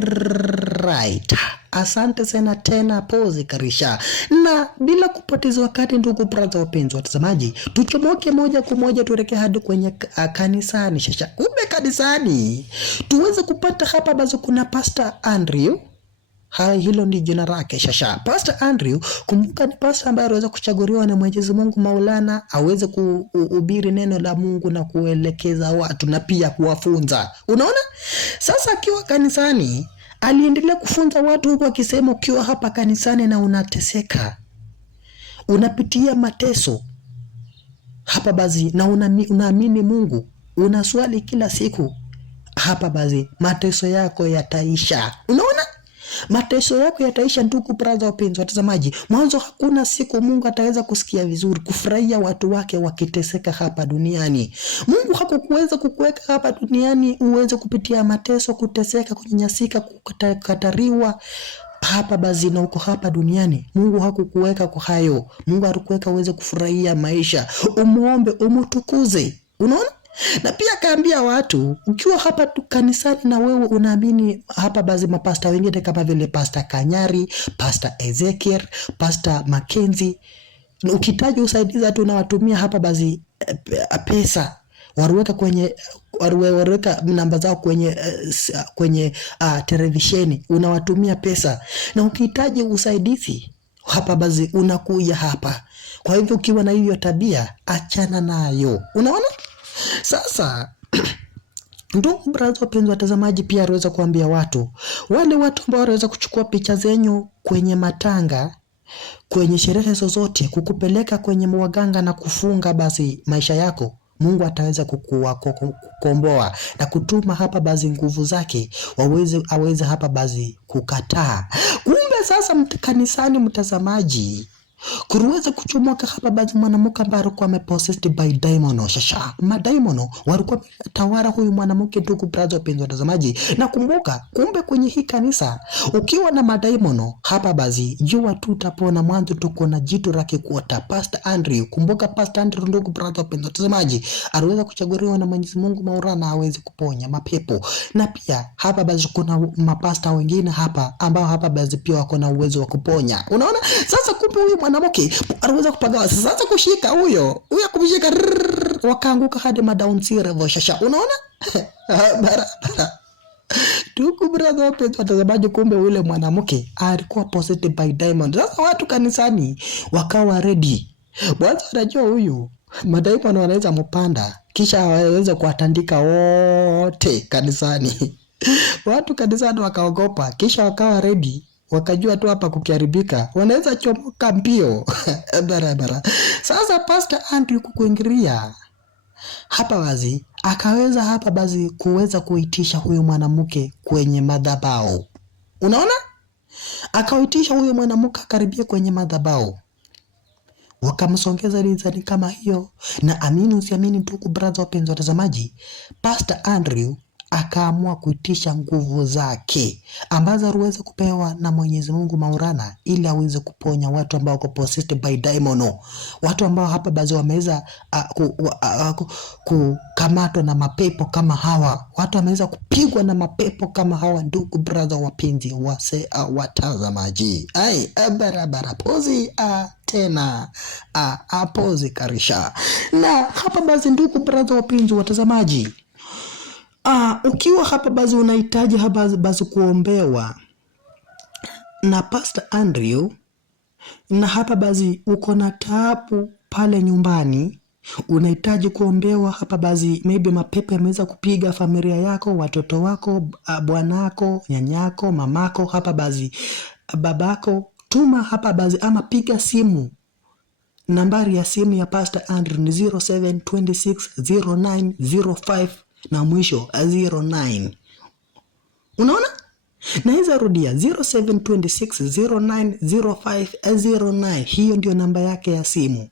Alright. Asante sana tena Pozi Karisha. Na bila kupoteza wakati ndugu brother wapenzi watazamaji, tuchomoke moja kwa moja tuelekee hadi kwenye kanisani shasha. Kumbe kanisani tuweze kupata hapa bazo kuna Pastor Andrew. Hilo ndi jina lake shasha. Pastor Andrew, kumbuka ni pastor ambaye aliweza kuchaguliwa na Mwenyezi Mungu Maulana aweze kuhubiri neno la Mungu na kuelekeza watu na pia kuwafunza. Unaona? Sasa akiwa kanisani aliendelea kufunza watu huku akisema ukiwa hapa kanisani na unateseka, unapitia mateso hapa bazi na unaamini Mungu, unaswali kila siku, hapa bazi mateso yako yataisha. Unaona? Mateso yako yataisha ndugu brother wapenzi watazamaji. Mwanzo hakuna siku Mungu ataweza kusikia vizuri kufurahia watu wake wakiteseka hapa duniani. Mungu hakukuweza kukuweka hapa duniani uweze kupitia mateso, kuteseka, kunyanyasika, kukatariwa hapa bazi na uko hapa duniani. Mungu hakukuweka kwa hayo. Mungu alikuweka uweze kufurahia maisha, umuombe, umutukuze. Unaona? Na pia kaambia watu ukiwa hapa kanisani na wewe unaamini hapa bazi mapasta wengine kama vile Pastor Kanyari, Pastor Ezekiel, Pastor Mackenzie, ukitaji usaidizi hatu unawatumia hapa bazi pesa, waruweka namba zao kwenye televisheni, unawatumia pesa, na ukitaji usaidizi hapa bazi unakuja hapa. Kwa hivyo ukiwa na hiyo tabia achana nayo. Unaona? Sasa ndugu brother wapenzi watazamaji, pia aliweza kuambia watu, wale watu ambao waweza kuchukua picha zenyu kwenye matanga, kwenye sherehe zozote, kukupeleka kwenye waganga na kufunga basi maisha yako, Mungu ataweza kukomboa na kutuma hapa bazi nguvu zake aweze hapa bazi kukataa. Kumbe sasa kanisani mtazamaji, kuruweza kuchomoka hapa bazi mwanamke ambaye alikuwa amepossessed by daimono shasha. Madaimono walikuwa tawara huyu mwanamke ndugu brother wapenzi watazamaji. Na kumbuka, kumbe kwenye hii kanisa ukiwa na madaimono hapa bazi jua tu utapona. Mwanzo tuko na jitu lake kuota Pastor Andrew. Kumbuka Pastor Andrew ndugu brother wapenzi watazamaji aliweza kuchaguliwa na Mwenyezi Mungu Maulana aweze kuponya mapepo. Na pia hapa bazi kuna mapasta wengine hapa ambao hapa bazi pia wako na uwezo wa kuponya. Unaona? Sasa kumbe huyu mwanamke aliweza kupagawa. Sasa kushika huyo kumshika wakaanguka hadi madown level shasha. Unaona? Barabara. Tuku brother wapenzi watazamaji, kumbe yule mwanamke alikuwa possessed by diamond. Sasa watu kanisani wakawa ready. Mwanzo wanajua huyu madaimon wanaweza mpanda kisha waweze kuatandika wote kanisani. Watu kanisani wakaogopa kisha wakawa ready. Wakajua tu hapa kukiharibika wanaweza chomoka mbio. Barabara. Sasa Pastor Andrew kukuingilia hapa wazi akaweza hapa bazi kuweza kuitisha huyu mwanamke kwenye madhabahu. Unaona? Akaitisha huyu mwanamke karibia kwenye madhabahu. Wakamsongeza rizani kama hiyo. Na amini usiamini ndugu brother wapenzi watazamaji, Pastor Andrew akaamua kuitisha nguvu zake ambazo aliweza kupewa na Mwenyezi Mungu Maulana ili aweze kuponya watu ambao wako possessed by daimono. Watu ambao hapa baadhi wameweza kukamatwa na mapepo kama hawa. Watu wameweza kupigwa na mapepo kama hawa ndugu brother wapenzi watazamaji. Barabara Pozi tena Pozi Karisha. Na hapa baadhi ndugu brother wapenzi watazamaji, ukiwa hapa bazi unahitaji hapa bazi kuombewa na Pastor Andrew, na hapa bazi uko na taabu pale nyumbani, unahitaji kuombewa hapa bazi, maybe mapepo yameweza kupiga familia yako, watoto wako, bwanako, nyanyako, mamako, hapa bazi babako, tuma hapa bazi ama piga simu. Nambari ya simu ya Pastor Andrew ni 07260905 na mwisho 09. Unaona? Naweza rudia 0726090509. Hiyo ndio namba yake ya simu.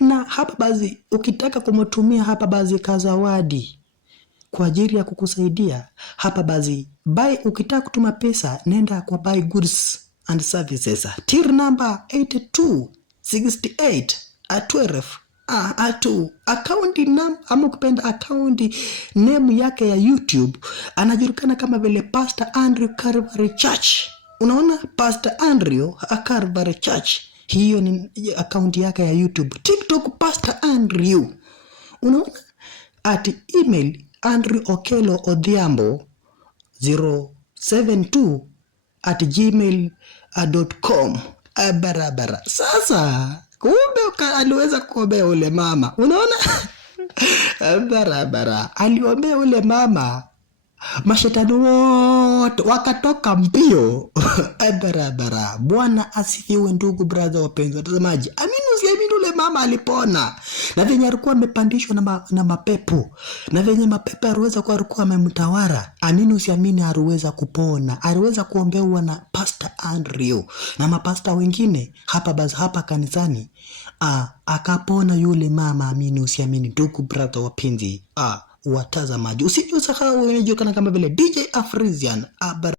Na hapa bazi ukitaka kumtumia hapa bazi kazawadi kwa ajili ya kukusaidia hapa bazi ukitaka kutuma pesa nenda kwa buy goods and services till number 8268 12 atu akaunti ama kupenda akaunti name yake ya YouTube anajulikana kama vile Pastor Andrew Calvary Church. Unaona, Pastor Andrew Calvary Church, hiyo ni akaunti yake ya YouTube. TikTok Pastor Andrew, unaona, at email andrewokello072@gmail.com. barabara. Sasa kumbe aliweza kuombea ule mama, unaona. barabara, aliombea ule mama, mashetani wote wakatoka mbio. barabara. Bwana asifiwe ndugu brother wapenzi watazamaji. Amini usiamini, ule mama alipona. Na venye alikuwa amepandishwa na mapepo, na venye mapepo aliweza kuwa alikuwa amemtawala, amini usiamini, aliweza kupona. Aliweza kuombewa na Pastor Andrew na mapasta wengine hapa kanisani. Akapona yule mama, amini usiamini ndugu brother wapenzi watazamaji. Usijusahau unajulikana kama vile DJ Afrizian.